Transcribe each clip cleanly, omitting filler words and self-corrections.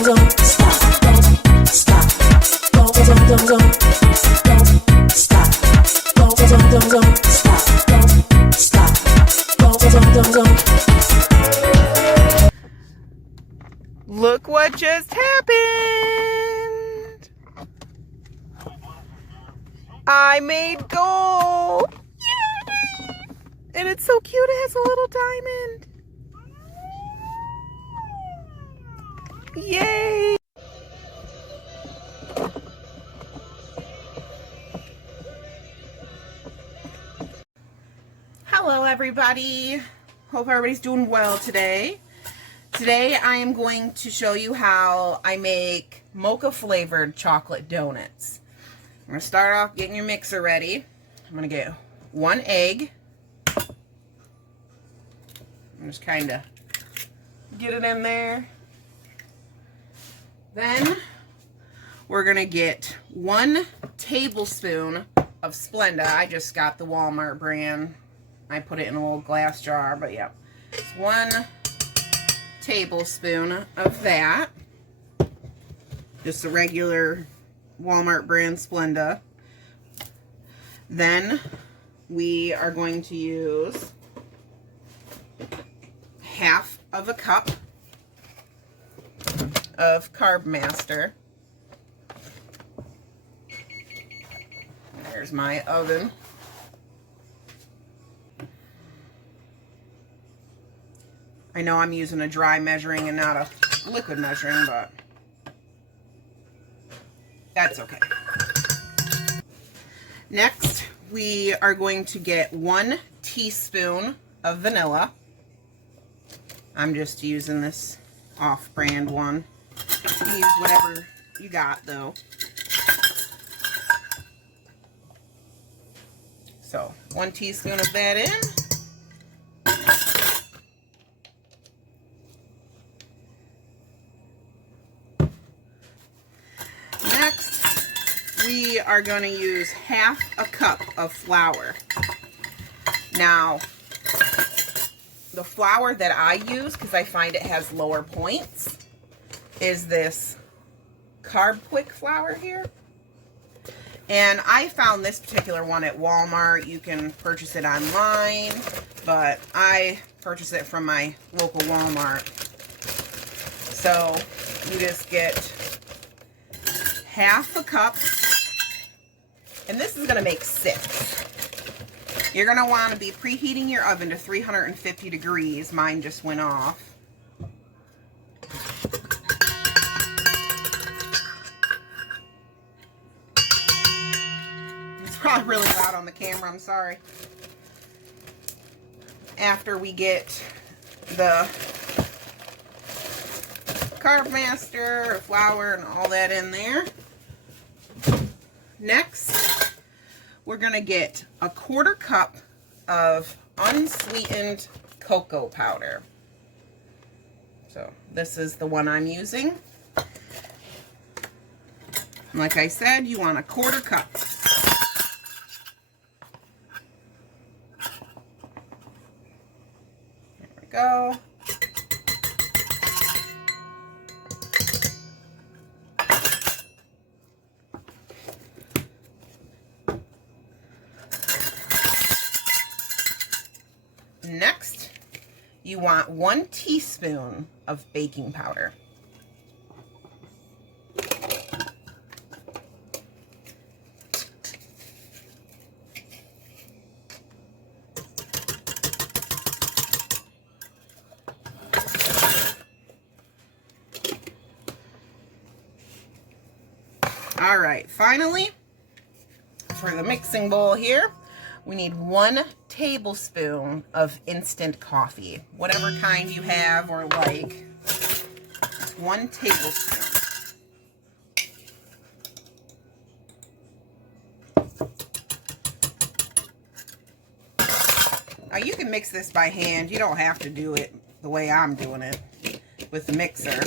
Look what just happened. I made gold. Yay! And it's so cute. It has a little diamond. Yay! Hello everybody. Hope everybody's doing well today. Today I am going to show you how I make mocha flavored chocolate donuts. I'm going to start off getting your mixer ready. I'm going to get 1 egg. I'm just kind of get it in there. Then we're going to get 1 tablespoon of Splenda. I just got the Walmart brand. I put it in a little glass jar, but yeah. It's 1 tablespoon of that. Just a regular Walmart brand Splenda. Then we are going to use half of a cup of carbmaster. There's my oven. I know I'm using a dry measuring and not a liquid measuring, but that's okay. Next, we are going to get 1 teaspoon of vanilla. I'm just using this off-brand one. Use whatever you got, though. So, 1 teaspoon of that in. We are going to use half a cup of flour. Now, the flour that I use, because I find it has lower points, is this carbquick flour here. And I found this particular one at Walmart. You can purchase it online, but I purchased it from my local Walmart. So, you just get half a cup. And this is going to make 6. You're going to want to be preheating your oven to 350 degrees. Mine just went off. It's probably really loud on the camera. I'm sorry. After we get the carbmaster, flour, and all that in there. Next, we're going to get 1/4 cup of unsweetened cocoa powder. So this is the one I'm using. Like I said, you want 1/4 cup. There we go. Next, you want 1 teaspoon of baking powder. All right, finally, for the mixing bowl here, we need 1 tablespoon of instant coffee, whatever kind you have or like. It's 1 tablespoon. Now you can mix this by hand. You don't have to do it the way I'm doing it with the mixer.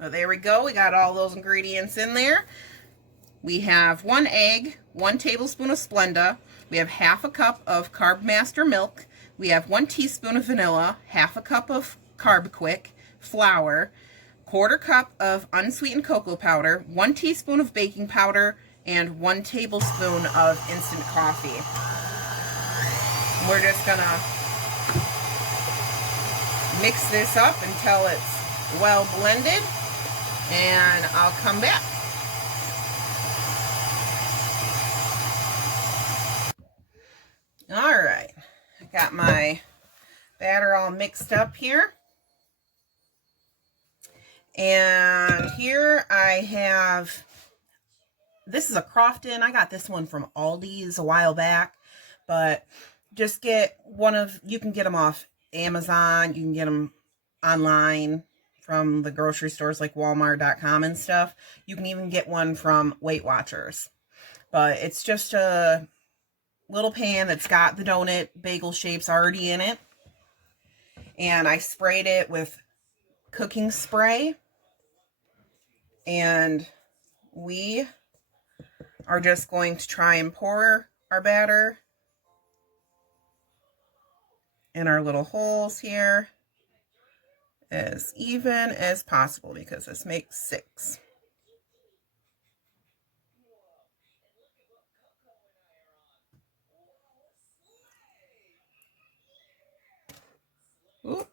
Well, there we go. We got all those ingredients in there. We have 1 egg, 1 tablespoon of Splenda. We have half a cup of carbmaster milk. We have 1 teaspoon of vanilla, half a cup of carbquick, flour, 1/4 cup of unsweetened cocoa powder, 1 teaspoon of baking powder, and 1 tablespoon of instant coffee. We're just gonna mix this up until it's well blended, and I'll come back. All right, I got my batter all mixed up here. And here I have, this is a Crofton. I got this one from Aldi's a while back, but just get one of, you can get them off Amazon, you can get them online from the grocery stores like Walmart.com and stuff. You can even get one from Weight Watchers. But it's just a little pan that's got the donut bagel shapes already in it. And I sprayed it with cooking spray. And we are just going to try and pour our batter in our little holes here as even as possible, because this makes 6. Ooh.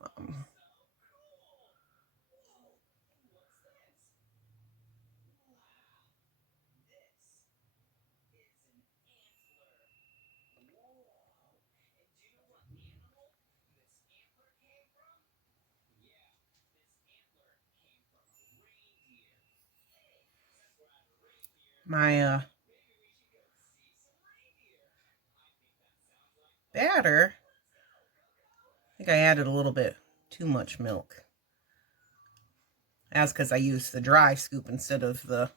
My batter, I think I added a little bit too much milk. That's because I used the dry scoop instead of the,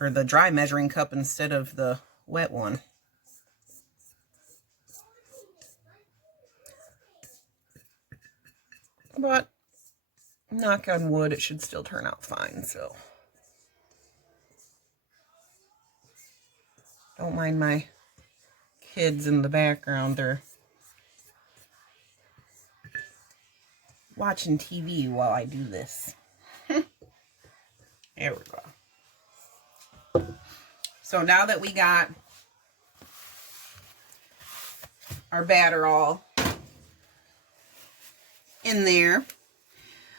or the dry measuring cup instead of the wet one. But knock on wood, it should still turn out fine, so. Don't mind my kids in the background. They're watching TV while I do this. There we go. So now that we got our batter all in there,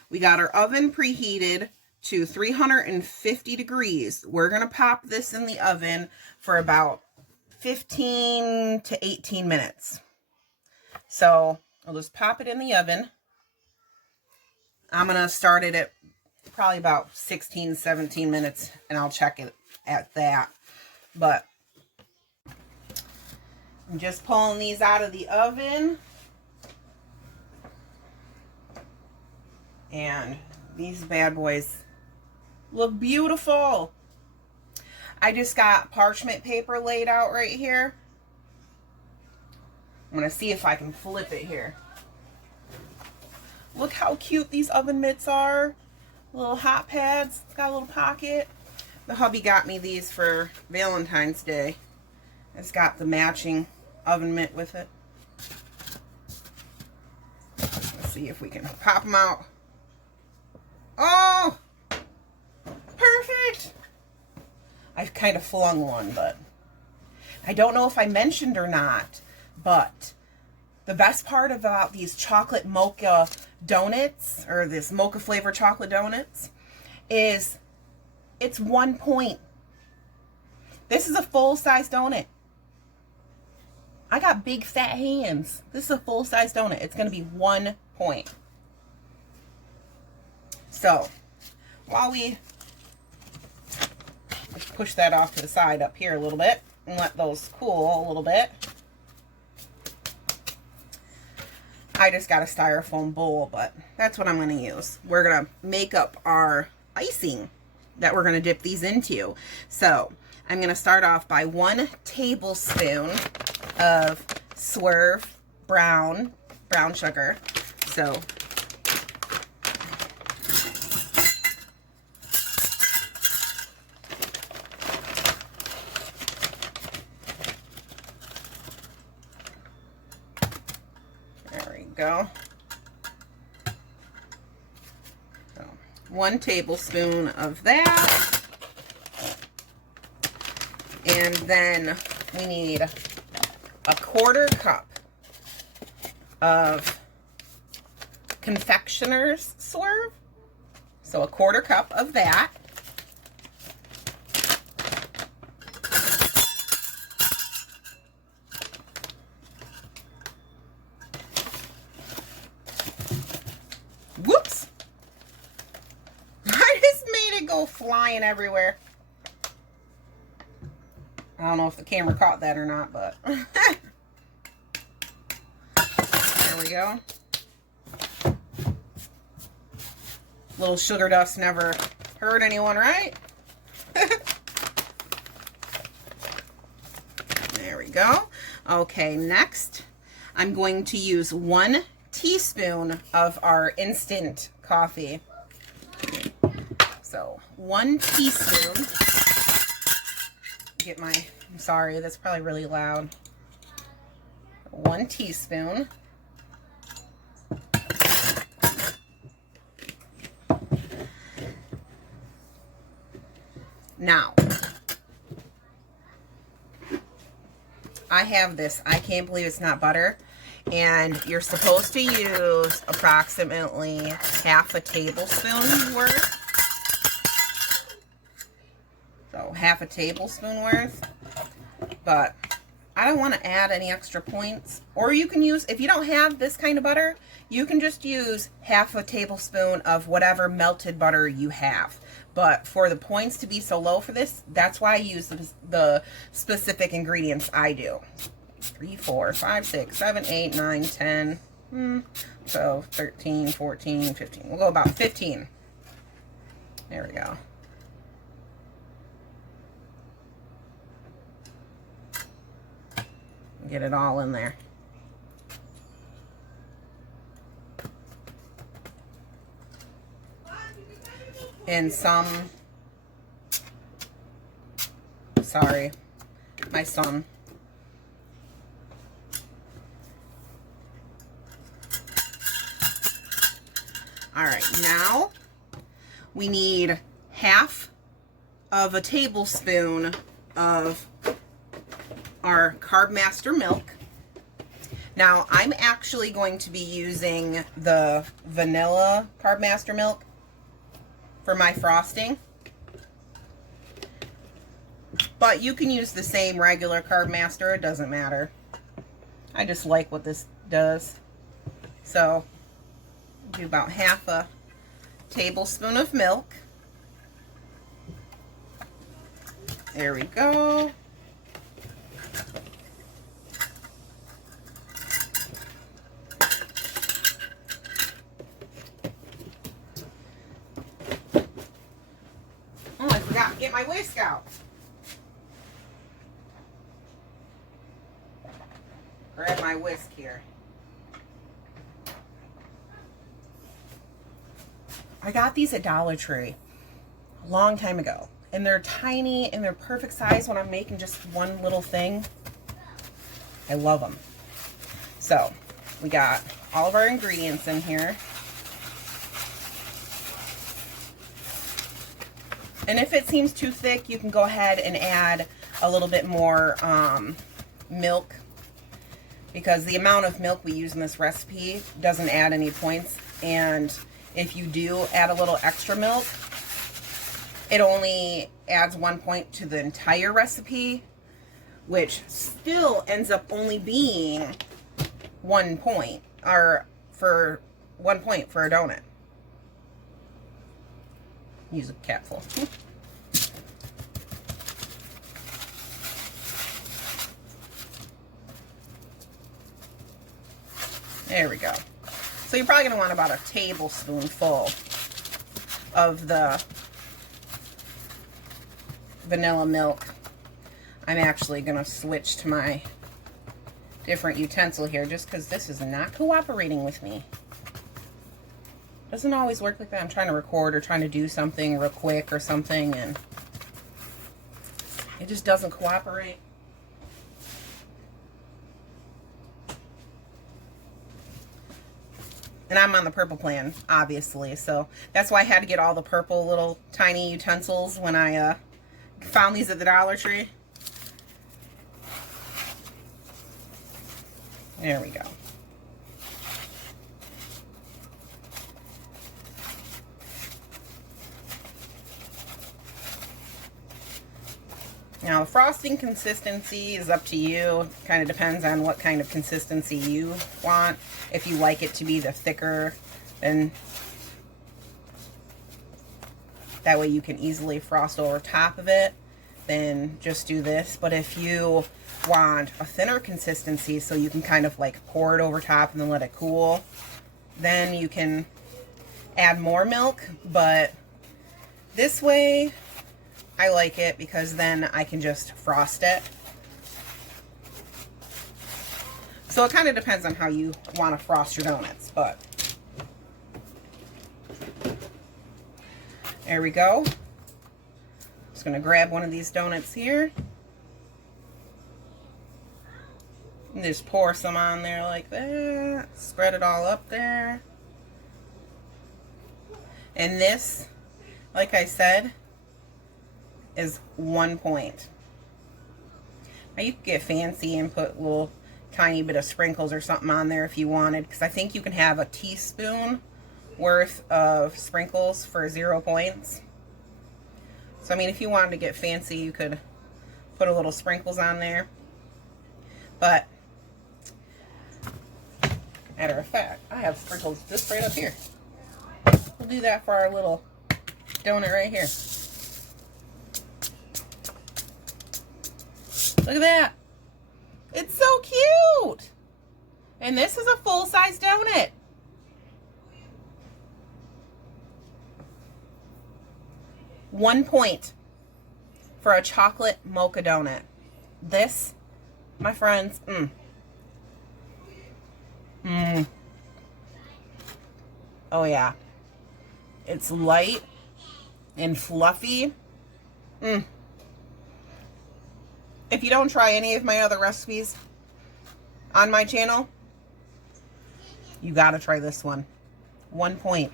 we got our oven preheated to 350 degrees. We're going to pop this in the oven for about 15 to 18 minutes. So I'll just pop it in the oven. I'm going to start it at probably about 16, 17 minutes, and I'll check it at that. But I'm just pulling these out of the oven. And these bad boys look beautiful. I just got parchment paper laid out right here. I'm going to see if I can flip it here. Look how cute these oven mitts are. Little hot pads. It's got a little pocket. The hubby got me these for Valentine's Day. It's got the matching oven mitt with it. Let's see if we can pop them out. Oh! Perfect! I've kind of flung one, but I don't know if I mentioned or not, but the best part about these chocolate mocha donuts, or this mocha flavor chocolate donuts, is it's 1 point. This is a full-size donut. I got big fat hands. This is a full-size donut. It's going to be 1 point. So, while we let's push that off to the side up here a little bit and let those cool a little bit. I just got a styrofoam bowl, but that's what I'm going to use. We're going to make up our icing that we're going to dip these into. So, I'm going to start off by 1 tablespoon of Swerve brown sugar. So, there we go. 1 tablespoon of that. And then we need a 1/4 cup of confectioner's swerve. So a 1/4 cup of that. Whoops! I just made it go flying everywhere. I don't know if the camera caught that or not, but there we go. Little sugar dust never hurt anyone, right? There we go. Okay, next I'm going to use 1 teaspoon of our instant coffee. So 1 teaspoon. Get my, I'm sorry, that's probably really loud. 1 teaspoon. Now, I have this, I can't believe it's not butter, and you're supposed to use approximately 1/2 tablespoon worth. So 1/2 tablespoon worth, but I don't want to add any extra points. Or you can use, if you don't have this kind of butter, you can just use 1/2 tablespoon of whatever melted butter you have. But for the points to be so low for this, that's why I use the specific ingredients I do. 3, 4, 5, 6, 7, 8, 9, 10, 12, 13, 14, 15. We'll go about 15. There we go. Get it all in there. And some, sorry, my son. All right, now we need 1/2 of a tablespoon of our carbmaster milk. Now, I'm actually going to be using the vanilla carbmaster milk for my frosting, but you can use the same regular carbmaster, it doesn't matter. I just like what this does. So do about 1/2 tablespoon of milk. There we go. Oh, I forgot to get my whisk out. Grab my whisk here. I got these at Dollar Tree a long time ago, and they're tiny and they're perfect size when I'm making just one little thing. I love them. So we got all of our ingredients in here. And if it seems too thick, you can go ahead and add a little bit more milk, because the amount of milk we use in this recipe doesn't add any points. And if you do add a little extra milk, it only adds 1 point to the entire recipe, which still ends up only being 1 point, or for 1 point for a donut. Use a capful. There we go. So you're probably going to want about a tablespoonful of the vanilla milk. I'm actually going to switch to my different utensil here just because this is not cooperating with me. Doesn't always work like that. I'm trying to record or trying to do something real quick or something, and it just doesn't cooperate. And I'm on the purple plan, obviously. So that's why I had to get all the purple little tiny utensils when I found these at the Dollar Tree. There we go. Now, the frosting consistency is up to you. Kind of depends on what kind of consistency you want. If you like it to be the thicker, then that way you can easily frost over top of it, then just do this. But if you want a thinner consistency so you can kind of like pour it over top and then let it cool, then you can add more milk. But this way, I like it because then I can just frost it. So it kind of depends on how you want to frost your donuts, but there we go. Just going to grab one of these donuts here and just pour some on there like that. Spread it all up there. And this, like I said, is 1 point. Now you could get fancy and put a little tiny bit of sprinkles or something on there if you wanted, because I think you can have a teaspoon worth of sprinkles for 0 points. So I mean, if you wanted to get fancy, you could put a little sprinkles on there. But matter of fact, I have sprinkles just right up here. We'll do that for our little donut right here. Look at that. It's so cute. And this is a full-size donut. One point for a chocolate mocha donut. This, my friends, oh yeah. It's light and fluffy. If you don't try any of my other recipes on my channel, you gotta try this one. 1 point.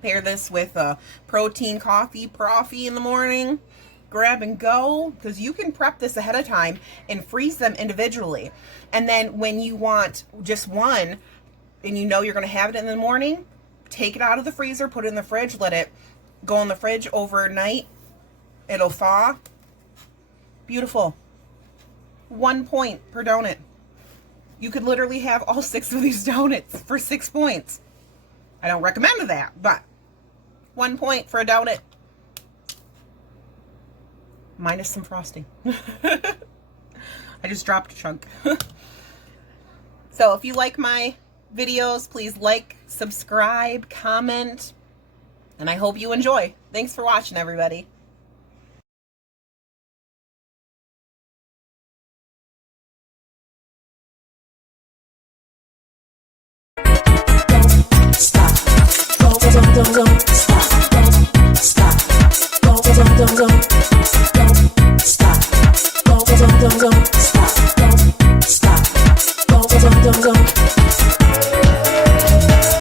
Pair this with a protein coffee in the morning. Grab and go, because you can prep this ahead of time and freeze them individually. And then when you want just one, and you know you're gonna have it in the morning, take it out of the freezer, put it in the fridge, let it go in the fridge overnight. It'll thaw. Beautiful. 1 point per donut. You could literally have all 6 of these donuts for 6 points. I don't recommend that, but 1 point for a donut. Minus some frosting. I just dropped a chunk. So if you like my videos, please like, subscribe, comment, and I hope you enjoy. Thanks for watching, everybody. Stop. Go.